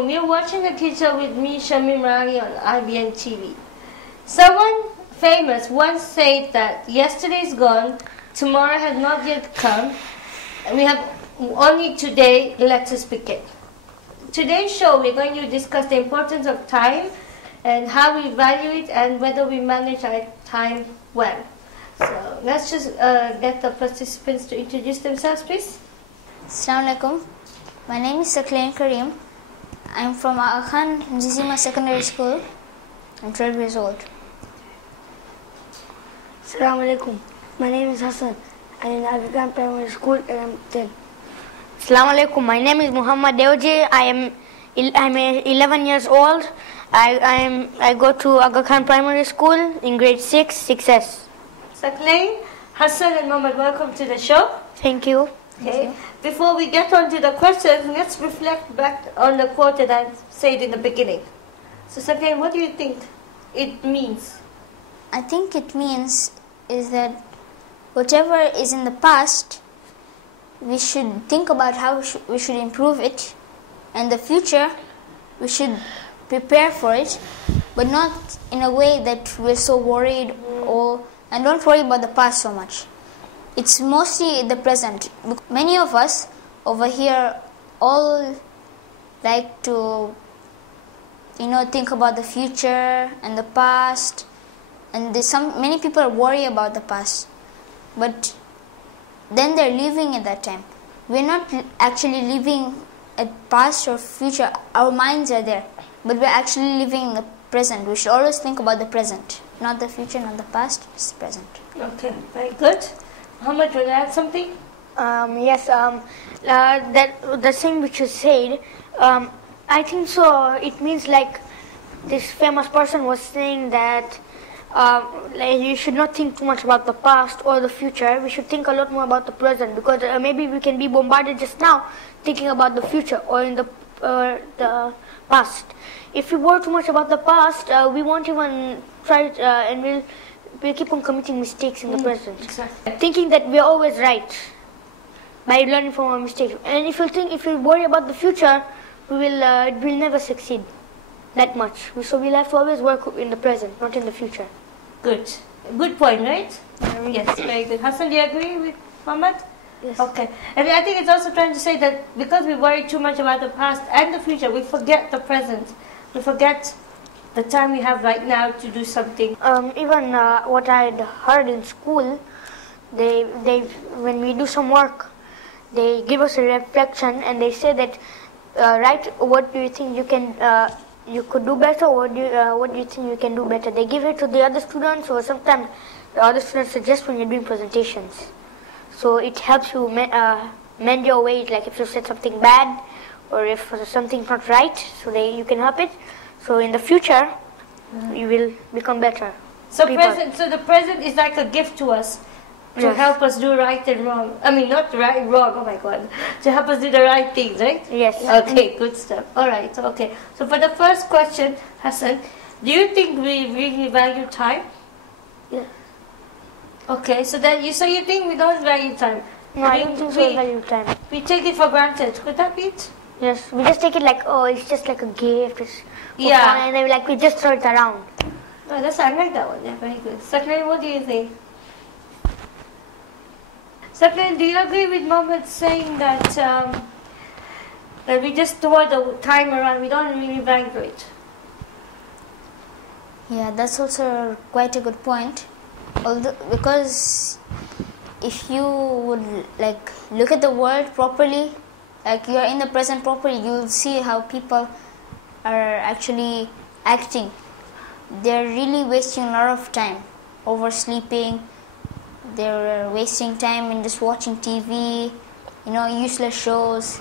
Assalamualaikum. You're watching The Teacher with me, Shamim Rani on IBN TV. Someone famous once said that yesterday is gone, tomorrow has not yet come, and we have only today, let us begin. Today's show, we're going to discuss the importance of time and how we value it and whether we manage our time well. So let's just get the participants to introduce themselves, please. Assalamualaikum. My name is Saklain Karim. I'm from Aga Khan Mzizima Secondary School. I'm 12 years old. Assalamualaikum. My name is Hassan. I'm in Aga Khan Primary School and I'm 10. Assalamualaikum. My name is Muhammad Deoji. I'm 11 years old. I go to Aga Khan Primary School in grade 6, 6S. Saklain, Hassan and Muhammad, welcome to the show. Thank you. Okay. Before we get on to the questions, let's reflect back on the quote that I said in the beginning. So Saklain, what do you think it means? I think it means is that whatever is in the past, we should think about how we should improve it, and the future, we should prepare for it, but not in a way that we're so worried and don't worry about the past so much. It's mostly the present. Many of us over here all like to, think about the future and the past, and many people worry about the past, but then they're living at that time. We're not actually living at past or future. Our minds are there, but we're actually living in the present. We should always think about the present, not the future, not the past, just the present. Okay, very good. Muhammad, will you add something? Yes, the thing which you said, I think so. It means like this famous person was saying that you should not think too much about the past or the future. We should think a lot more about the present, because maybe we can be bombarded just now thinking about the future or in the past. If we worry too much about the past, we won't even try it, and we'll keep on committing mistakes in the present. Exactly. Thinking that we're always right by learning from our mistakes. And if we worry about the future, we'll never succeed that much. So we'll have to always work in the present, not in the future. Good. Good point, right? Yes, very good. Hassan, do you agree with Muhammad? Yes. Okay. And I think it's also trying to say that because we worry too much about the past and the future, we forget the present. We forget the time we have right now to do something. Even what I'd heard in school, they when we do some work, they give us a reflection and they say that write what do you think you could do better, or what do you think you can do better. They give it to the other students, or sometimes the other students suggest when you're doing presentations. So it helps you mend your ways, like if you said something bad or if something's not right, so you can help it. So in the future, you will become better. So the present is like a gift to us to help us do right and wrong. I mean, not right and wrong, oh my God. To help us do the right things, right? Yes. Okay, good stuff. All right, okay. So for the first question, Hassan, do you think we really value time? Yeah. Okay, so you think we don't value time? No, I don't think we value time. We take it for granted. Could that be it? Yes, we just take it like, it's just like a gift. It's Yeah. fun, and then we just throw it around. Oh, I like that one. Yeah, very good. Saklain, what do you think? Saklain, do you agree with Mohammed saying that that we just throw the time around, we don't really value it? Yeah, that's also quite a good point. Because if you would look at the world properly, like you're in the present properly, you'll see how people are actually acting. They're really wasting a lot of time, oversleeping. They're wasting time in just watching TV, useless shows.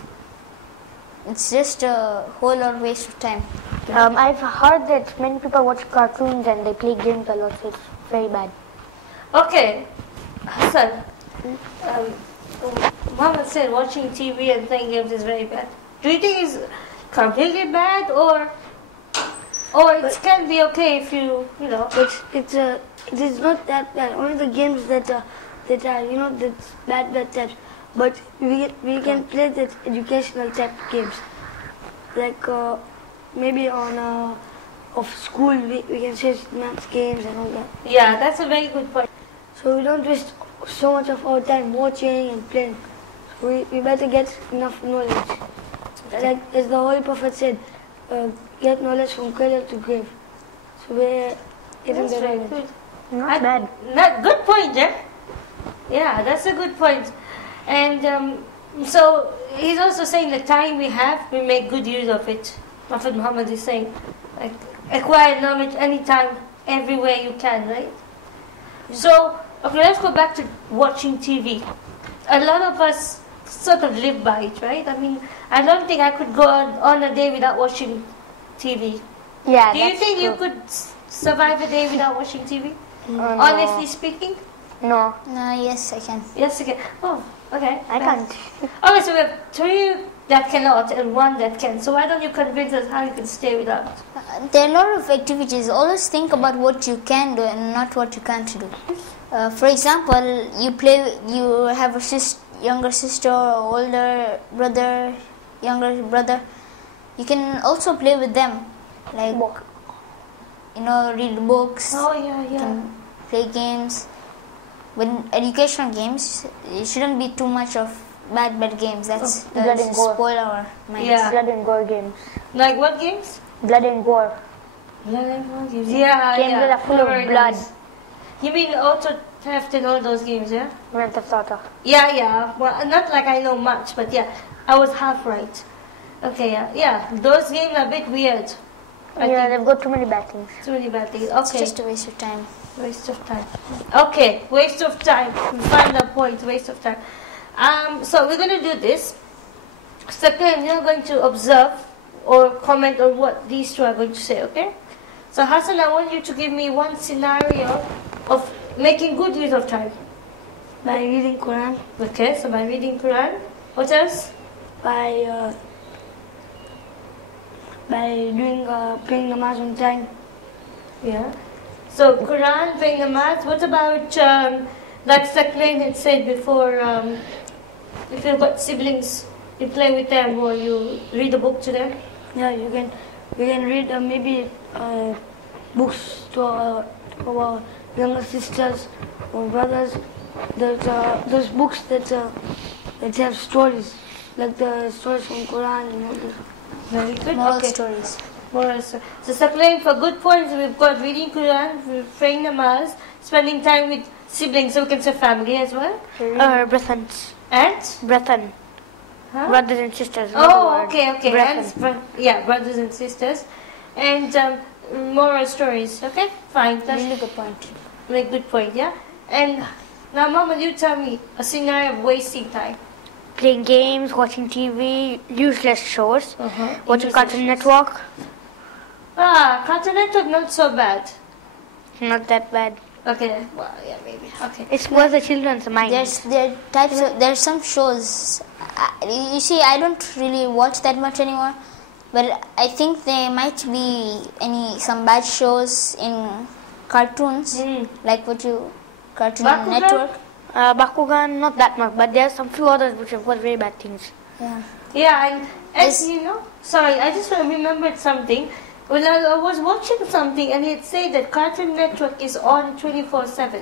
It's just a whole lot of waste of time. I've heard that many people watch cartoons and they play games a lot, so it's very bad. Okay, Hassan, Muhammad said watching TV and playing games is very bad. Do you think it's completely bad, or it can be okay if But it is not that bad. Only the games that are that's bad types. But we can play that educational type games. like maybe on of school we can say math games and all that. Yeah, that's a very good point. So we don't waste so much of our time watching and playing. So we better get enough knowledge. Like as the Holy Prophet said, get knowledge from cradle to grave. So we're getting That's the very knowledge. good. Not bad. Good point, Jeff. Yeah, that's a good point. And so he's also saying the time we have, we make good use of it. Prophet Muhammad is saying, like, acquire knowledge anytime, everywhere you can, right? So, okay, let's go back to watching TV. A lot of us sort of live by it, right? I mean, I don't think I could go on a day without watching TV. Yeah, Do you that's think true. you could survive a day without watching TV? No. Honestly speaking? No, No, yes, I can. Yes, okay. Oh, okay. I can't. Okay, so we have 3 that cannot and 1 that can. So why don't you convince us how you can stay without? There are a lot of activities. Always think about what you can do and not what you can't do. For example, you have a younger sister, or older brother, younger brother. You can also play with them, like read books, Oh, yeah, yeah. can play games. But educational games, it shouldn't be too much of bad games. That's blood and gore. spoil our minds. Yeah. Blood and gore games. Like what games? Blood and gore. Yeah, Games yeah. that are full of Very blood. nice. You mean auto theft and all those games, yeah? Grand Theft Auto. Yeah, yeah. Well, not like I know much, but yeah, I was half right. Okay, yeah, yeah. Those games are a bit weird. I Yeah, think they've got too many bad things. it's really bad things. It's Okay, just a waste of time. waste of time. Okay, waste of time. We find the point. Waste of time. So we're going to do this. Second, you're going to observe or comment on what these 2 are going to say. Okay. So Hassan, I want you to give me one scenario of making good use of time. By reading Quran, Okay, so by reading Quran. What else? by doing praying namaz on time. Yeah. So Quran, praying namaz. What about like Saklain had said before? If you've got siblings, you play with them or you read a book to them. Yeah, you can read maybe books to our younger sisters or brothers. There's books that have stories, like the stories from Quran and all this. Very good. Moral Okay. stories. Moral story. So Saklain, for good points, we've got reading Quran, praying namaz, spending time with siblings, so we can say family as well. Brethren. And? Brethren. Huh? Brothers and sisters. not the Oh, word. okay, okay. Brethren. And, yeah, brothers and sisters. And moral stories. Okay, fine. That's Really good point. a good point, yeah? And now, Mama, you tell me a scenario of wasting time. Playing games, watching TV, useless shows. Watching Useless Cartoon shows. Network. Cartoon Network, not so bad. Not that bad. Okay, well, yeah, maybe. Okay. It spoils the children's mind. There are some shows. You see, I don't really watch that much anymore, but I think there might be some bad shows in cartoons, like Cartoon Bakugan? Network. Bakugan, not that much, but there are some few others which have got very bad things. Yeah. Yeah, and Yes. you know, sorry, I just remembered something. When I was watching something and it said that Cartoon Network is on 24/7,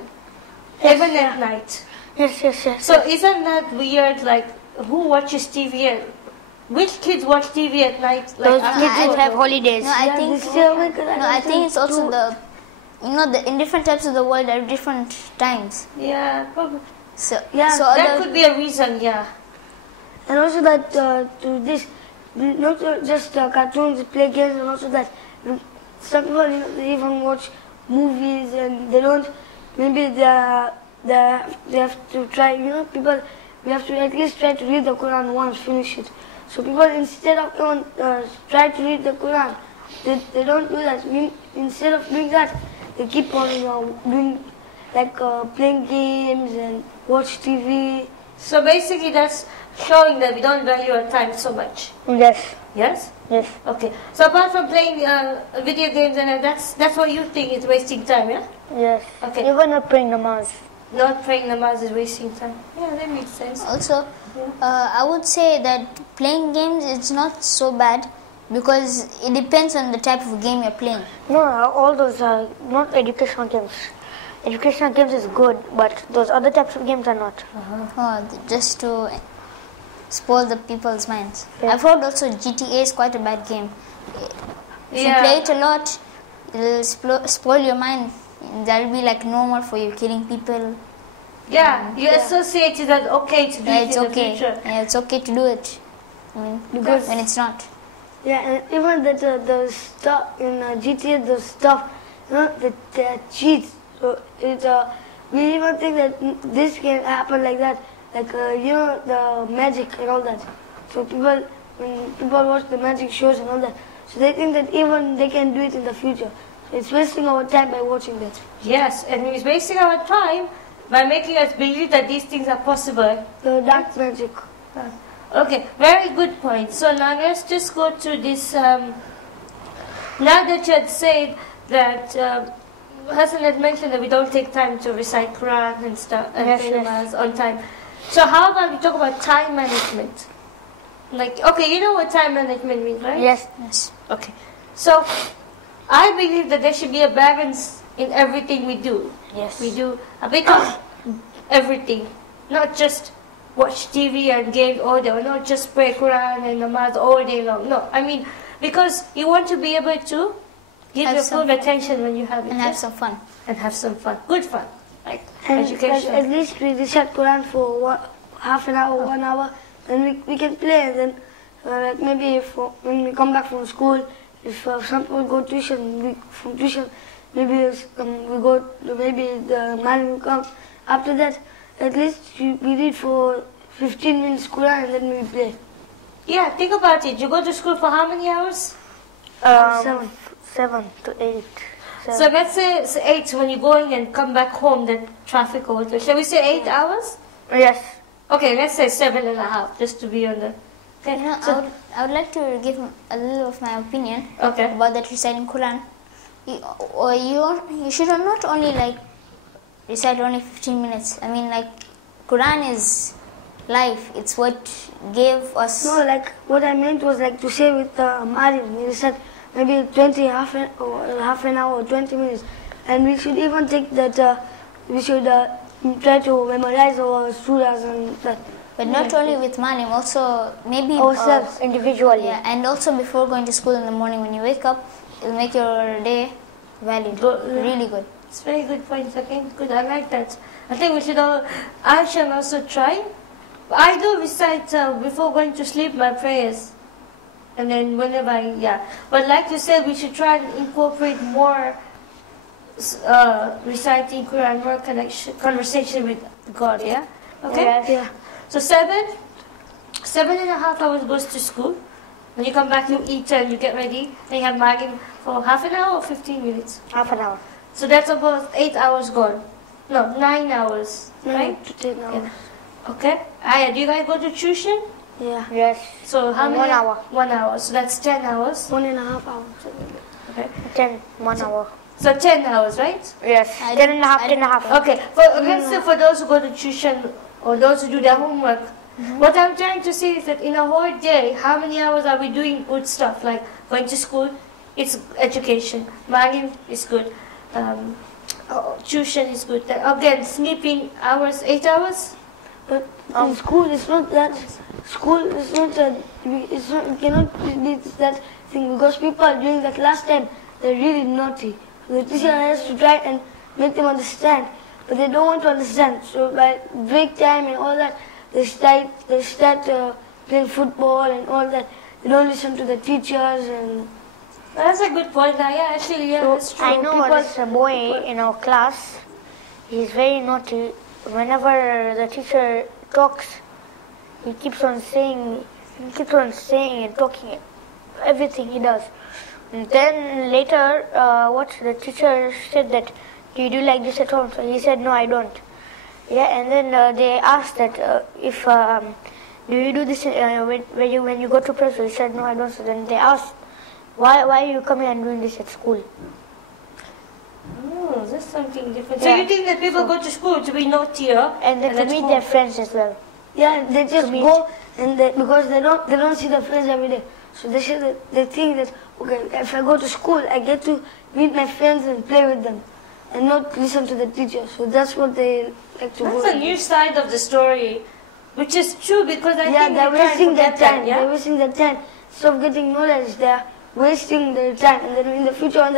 even at night. Yes. So isn't that weird? Like, who watches TV? Which kids watch TV at night? Like Those after kids who work? have holidays. No, I Yeah, think they still make it, I think it's also in different types of the world there are different times. Yeah, probably. So Yeah, so That other could be a reason. Yeah. And also that to this, not just cartoons, play games, and also that some people they even watch movies and they don't. Maybe they have to try. People we have to at least try to read the Quran once, finish it. So people instead of try to read the Quran, they don't do that. Instead of doing that, they keep on doing like playing games and watch TV. So basically, that's showing that we don't value our time so much. Yes. Yes. Yes. Okay. So apart from playing video games and that's what you think is wasting time, yeah? Yes. Okay. Even not praying namaz. Not praying namaz is wasting time. Yeah, that makes sense. also I would say that playing games is not so bad Because it depends on the type of game you're playing. No, all those are not educational games. Educational games is good, but those other types of games are not. Just to spoil the people's minds. Yeah. I've heard also GTA is quite a bad game. If you Yeah. play it a lot, it'll spoil your mind. That'll be like normal for you, killing people. Yeah, you associate that okay to do Yeah, it it's in okay. the future. Yeah, it's okay to do it. I mean, Because- when it's not. Yeah, and even that the stuff in GTA, the stuff, the cheats. So it's we even think that this can happen like that, like the magic and all that. So people, when people watch the magic shows and all that, so they think that even they can do it in the future. So it's wasting our time by watching that. Yes, and he's wasting our time by making us believe that these things are possible. The dark magic. Okay, very good point. So now let's just go to this. Now that you had said that Hassan had mentioned that we don't take time to recite Quran and stuff and Yes, pray yes. namaz on time. So how about we talk about time management? Like, okay, you know what time management means, right? Yes. Yes. Okay. So I believe that there should be a balance in everything we do. Yes. We do a bit of everything, not just watch TV and game all day, or not just pray Quran and namaz all day long. No, I mean, because you want to be able to give Have your some full attention when you have it. And have some fun. and have some fun. Good fun. Like And education. at least we recite Quran for half an hour, 1 hour, then we can play. And then like maybe if, when we come back from school, if some people go tuition, from tuition, maybe we go, maybe the man will come. After that, at least we read for 15 minutes Quran and then we play. Yeah, think about it. You go to school for how many hours? 7 to 8. So let's say it's 8 when you're going and come back home, then traffic or whatever. Shall we say 8 hours? Yes. Okay, let's say 7.5, just to be on the... Okay, You know, so, I would like to give a little of my opinion okay. about that reciting Quran. You should not only like recite only 15 minutes. I mean, like Quran is life. It's what gave us. No, like what I meant was like to say with Marim, we recite maybe 20, half an hour or 20 minutes. And we should even take that, we should try to memorize our surahs and that. But not only with Malim, also maybe Ourselves. Individually. yeah, and also before going to school in the morning when you wake up, it'll make your day valid, really good. It's very good point. Okay, good. I like that. I think we should all. I shall also try. I do recite before going to sleep my prayers, and then whenever But like you said, we should try and incorporate more reciting Quran, more conversation with God. Yeah. Okay. Yes. Yeah. So 7.5 hours goes to school. When you come back, you eat and you get ready. Then you have Maghrib for half an hour or 15 minutes. Half an hour. So that's about 8 hours gone. No, 9 hours, right? 9 to 10 hours. Okay. Aya, do you guys go to tuition? Yeah. Yes. So how many? 1 hour. 1 hour. So that's 10 hours. 1.5 hours. Okay. 1 hour. So 10 hours, right? Yes. I 10 and a half, don't- 10 and a half. Okay. Let's say for those who go to tuition or those who do their homework, what I'm trying to say is that in a whole day, how many hours are we doing good stuff? Like going to school, it's education. Maghrib is good. Tuition is good. Then again, sleeping hours, 8 hours. But in school, it's not that. School is not that. It's not, it cannot be that thing because people are doing that last time. They're really naughty. The teacher has to try and make them understand, but they don't want to understand. So by break time and all that, they start playing football and all that. They don't listen to the teachers and. That's a good point. Yeah, actually, yeah, that's true. I know people- there's a boy in our class. He's very naughty. Whenever the teacher talks, he keeps on saying and talking everything he does. And then later, the teacher said that, do you do like this at home? So he said, no, I don't. Yeah, and then they asked that if do you do this when you go to press? So he said, no, I don't. So then they asked, why are you coming and doing this at school? Oh, that's something different. So Yeah. you think that people go to school to be naughtier And then to at meet home? their friends as well. Yeah, they just To meet. go and because they don't see the friends every day. So they say that they think that, okay, if I go to school, I get to meet my friends and play with them, and not listen to the teacher. So that's what they like to That's go. a new side of the story, which is true because I Yeah, think they're we can't wasting their forget that, time. yeah? They're wasting their time. Instead of getting knowledge, they're wasting their time. And then in the future, when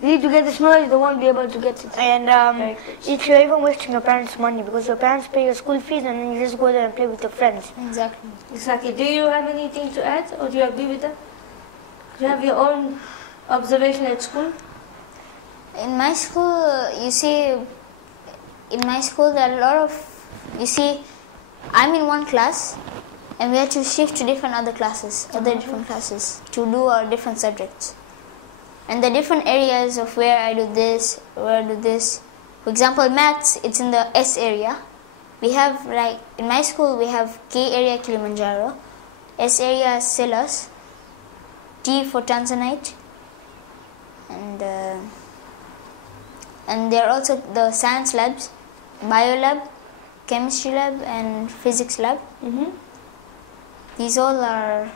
they need to get this knowledge, they won't be able to get it. And if you're even wasting your parents' money because your parents pay your school fees and then you just go there and play with your friends. Exactly. Exactly. Do you have anything to add, or do you agree with that? Do you have your own observation at school? In my school, you see, in my school there are a lot of, you see, I'm in one class and we have to shift to different other classes, different classes to do our different subjects. And the different areas of where I do this, where I do this. For example, maths, it's in the S area. We have, like, in my school we have K area Kilimanjaro, S area Silas, T for Tanzanite, and there are also the science labs, bio lab, chemistry lab, and physics lab. Mm-hmm. These all are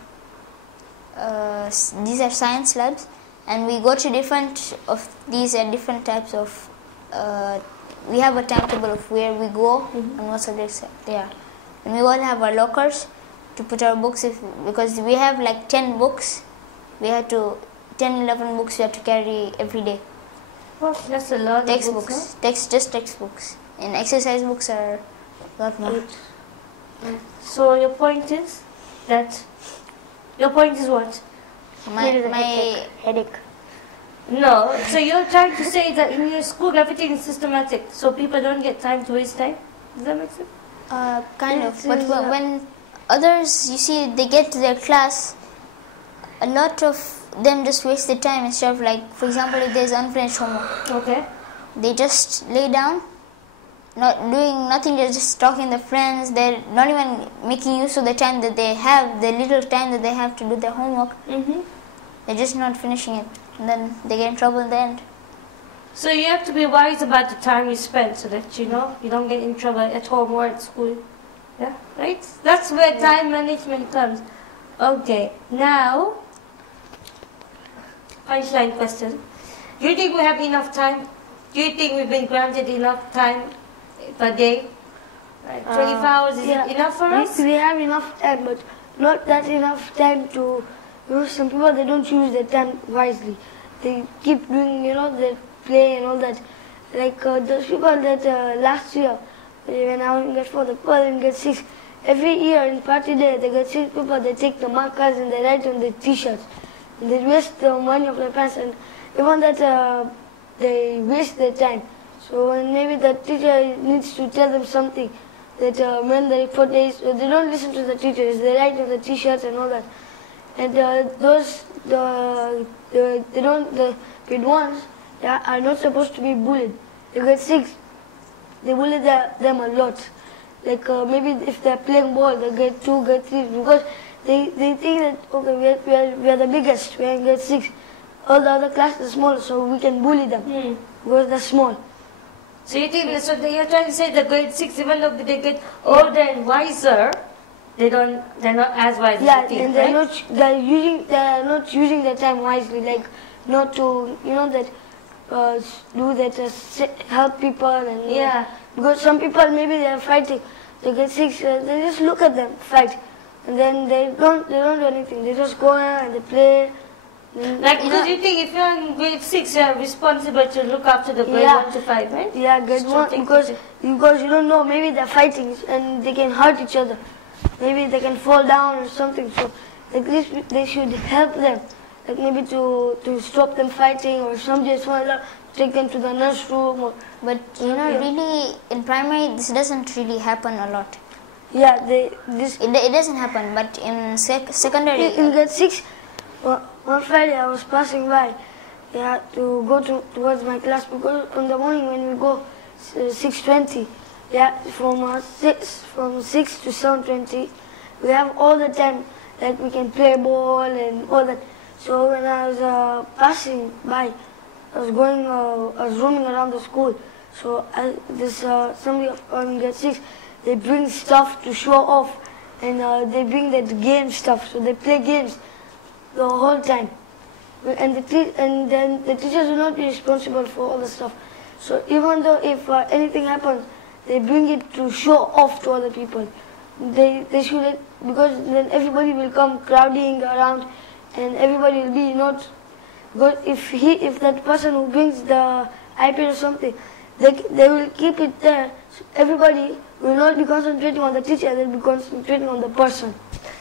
these are science labs, and we go to different of these are different types of. We have a timetable of where we go and what subjects they are, and we all have our lockers to put our books because we have like 10 books. We have to 10-11 books we have to carry every day. Well, that's a lot of Textbooks, books, just textbooks, and exercise books are a lot more. huh? So your point is that. Your point is what? My Headache. No. So you're trying to say that in your school everything is systematic, so people don't get time to waste time. Does that make sense? Kind of, Yes, but yes, when others, you see, they get to their class, a lot of them just waste their time instead of, like, for example, if there's unfinished homework, Okay. they just lay down, not doing nothing, they're just talking to their friends, they're not even making use of the time that they have, the little time that they have to do their homework, Mm-hmm. they're just not finishing it, and then they get in trouble in the end. So you have to be wise about the time you spend so that you don't get in trouble at home or at school. Yeah, right? That's where time management comes. Okay, now, punchline question. Do you think we have enough time? Do you think we've been granted enough time per day? Right, 24 hours is Yeah. enough for us? We have enough time, but not that enough time to, some people, they don't use their time wisely. They keep doing, they play and all that. Like those people that last year, when I was in grade 4, the people in grade 6, every year in party day, they get 6 people, they take the markers and they write on the t-shirts. And they waste the money of their parents, and even that they waste their time. So maybe the teacher needs to tell them something, that when the report is, they don't listen to the teachers, they write on the t-shirts and all that. And the grade ones, they are not supposed to be bullied. The grade 6, they bully them a lot. Like maybe if they're playing ball, the grade 2, grade 3, because they think that, okay, we are the biggest, we are in grade 6. All the other classes are small, so we can bully them because they're small. So you think, so you're trying to say the grade 6, even though they get older and wiser, they're not as wise Yeah, as you think, and they're right? not using their time wisely, like not to help people and Yeah. because some people maybe they're fighting, they get 6, they just look at them fight, and then they don't do anything. They just go and they play. Like, because you think if you're in grade 6, you're responsible to look after the grade 1 to 5, right? Yeah, grade So 1 think because it- you don't know, maybe they're fighting and they can hurt each other. Maybe they can fall down or something. So at least they should help them, like maybe to stop them fighting, or some just want to take them to the nursery room. But really, in primary, this doesn't really happen a lot. Yeah, It doesn't happen, but in secondary, in grade 6, one Friday I was passing by. To go towards my class, because in the morning when we go 6:20, from 6 to 7:20, we have all the time, like we can play ball and all that. So when I was passing by, I was roaming around the school. So somebody in grade 6, they bring stuff to show off, and they bring that game stuff. So they play games. the whole time. And then the teachers will not be responsible for all the stuff. So even though if anything happens, they bring it to show off to other people. They should, because then everybody will come crowding around, and everybody will be not good. If that person who brings the iPad or something, they will keep it there. So everybody will not be concentrating on the teacher, they'll be concentrating on the person.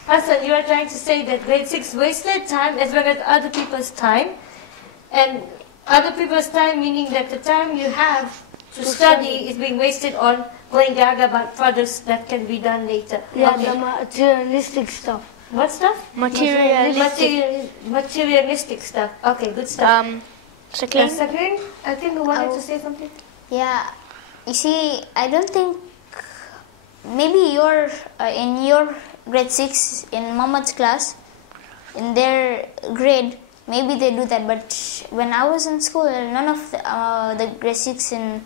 Hassan, you are trying to say that grade 6 wasted time as well as other people's time. And other people's time meaning that the time you have to study is being wasted on going gaga about projects that can be done later. Yeah, Okay. the materialistic stuff. What stuff? Materialistic stuff. Okay, good stuff. Sakleen? Sakleen, I think you wanted to say something. Yeah, you see, I don't think maybe in your grade 6 in Mohammed's class, in their grade, maybe they do that. But when I was in school, none of the grade 6 in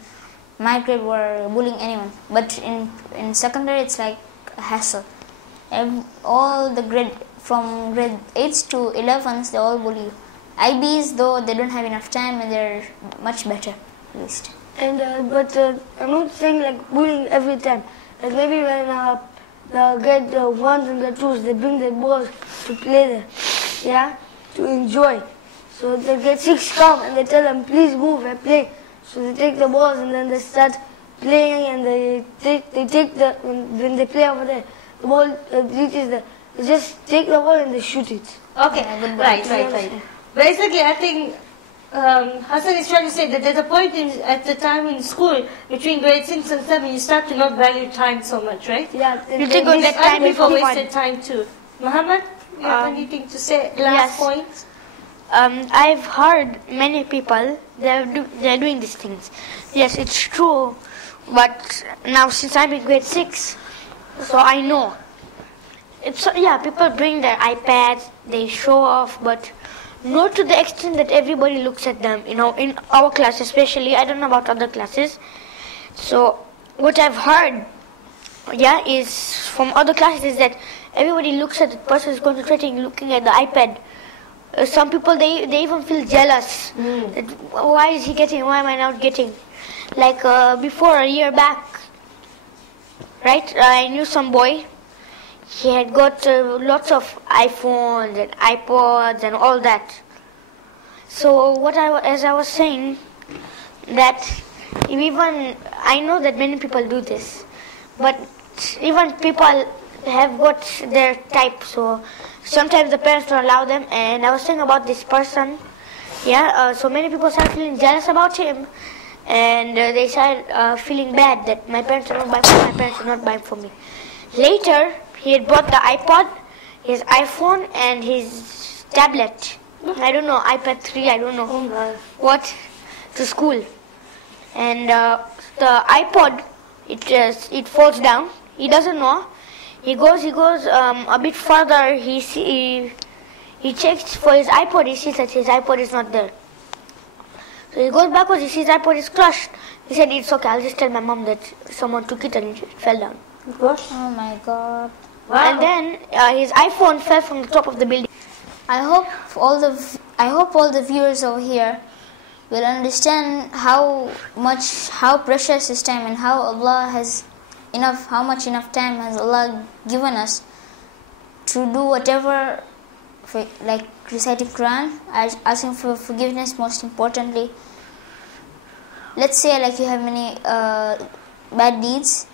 my grade were bullying anyone. But in secondary, it's like a hassle. All the grade from grade 8s to 11s, they all bully you. IBs, though, they don't have enough time and they're much better, at least. And but I'm not saying like bullying every time. Like maybe when the grade 1s and grade 2s, they bring their balls to play there, yeah, to enjoy. So the grade 6 come and they tell them, please move and play. So they take the balls and then they start playing, and when they play over there, the ball reaches there. They just take the ball and they shoot it. Okay, Yeah, right. Basically, I think Hassan is trying to say that there's a point at the time in school between grade 6 and 7, you start to not value time so much, right? Yeah, You think of that time Other people before wasted time too. Muhammad, you have anything to say? Last yes. point. I've heard many people they're doing these things. Yes, it's true, but now since I'm in grade 6, so I know. People bring their iPads, they show off, but not to the extent that everybody looks at them. In our class especially, I don't know about other classes. So what I've heard, is from other classes is that everybody looks at the person who's concentrating, looking at the iPad. Some people, they even feel jealous. That, why is he getting, why am I not getting? Like before, a year back, right, I knew some boy. He had got lots of iPhones and iPods and all that. So as I was saying, that even, I know that many people do this, but even people have got their type, so sometimes the parents don't allow them. And I was saying about this person, so many people start feeling jealous about him, and they start feeling bad that my parents are not buying for me, my parents are not buying for me. Later, he had bought the iPod, his iPhone, and his tablet. I don't know, iPad 3, I don't know what, to school. And the iPod, it falls down. He doesn't know. He goes a bit further. He checks for his iPod. He sees that his iPod is not there. So he goes backwards. He sees his iPod is crushed. He said, it's okay, I'll just tell my mom that someone took it and it fell down. Oh my God. Wow. And then his iPhone fell from the top of the building. I hope all the viewers over here will understand how precious is time, and how Allah has how much enough time has Allah given us to do whatever, like reciting Quran, asking for forgiveness. Most importantly, let's say like you have many bad deeds,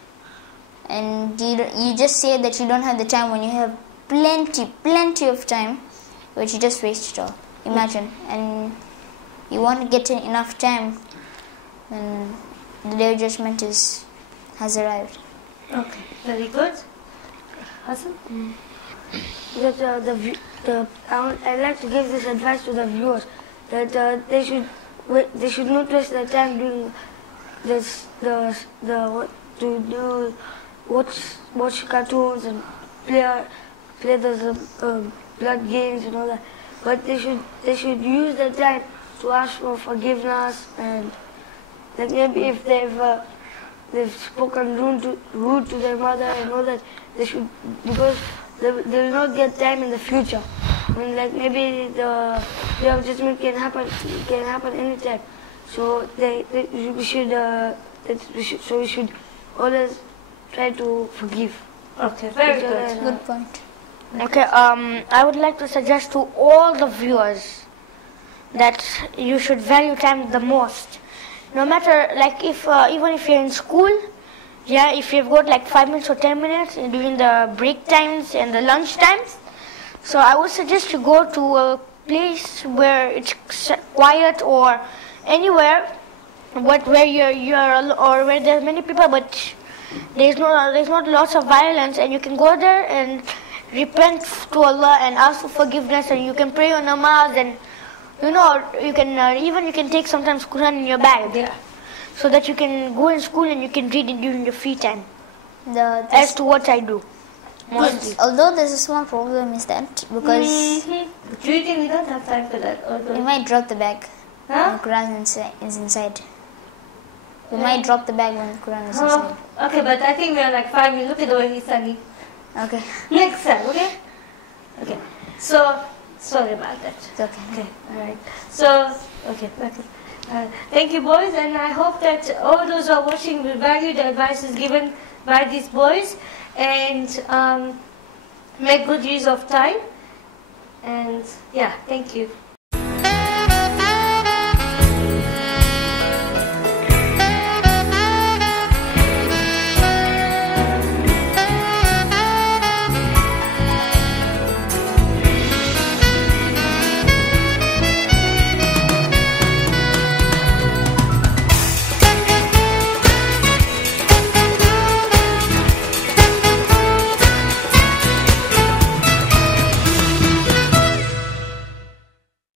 and you just say that you don't have the time when you have plenty of time, but you just waste it all. Imagine, and you want to get enough time, and the day of judgment has arrived. Okay, very good. Hassan? That I'd like to give this advice to the viewers, that they should not waste their time doing watch cartoons and play those blood games and all that. But they should use their time to ask for forgiveness, and like maybe if they've spoken rude to their mother and all that, they should, because they will not get time in the future. And like maybe the day of judgment can happen anytime. So we should always try to forgive. Okay, very each other good. and, Good point. Okay, I would like to suggest to all the viewers that you should value time the most. No matter, like, if even if you're in school, yeah, if you've got like 5 minutes or 10 minutes during the break times and the lunch times, so I would suggest you go to a place where it's quiet or anywhere, where or where there's many people, but there's not lots of violence, and you can go there and repent to Allah and ask for forgiveness, and you can pray your namaz, and you can even you can take sometimes Quran in your bag, Yeah. so that you can go in school and you can read it during your free time. As to what I do. Mostly. Although there's a small problem is that because Do you think we don't have time for that? Or we might drop the bag when Huh? the Quran is inside. We might drop the bag when the Quran is inside. Okay, but I think we are like 5 minutes. Look at the way he's studying. Okay, Next time, okay? Okay. So, sorry about that. it's okay. Okay, alright. So, okay. Thank you, boys, and I hope that all those who are watching will value the advices given by these boys and make good use of time. And yeah, thank you.